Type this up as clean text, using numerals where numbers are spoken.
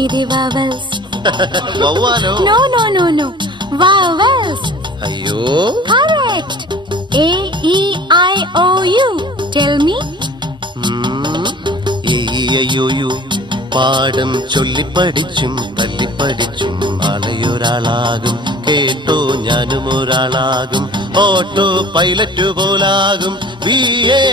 me the vowels. വവ്വാലോ? No. Vowels. അയ്യോ. Correct. A-E-I-O-U. Tell me. അയ്യോയോ പാഠം ചൊല്ലിപ്പടിച്ചും തല്ലിപ്പടിച്ചും നാളെയൊരാളാകും. കേട്ടോ ഞാനും ഒരാളാകും. ഓട്ടോ പൈലറ്റ് പോലാകും. BAMAMBBS.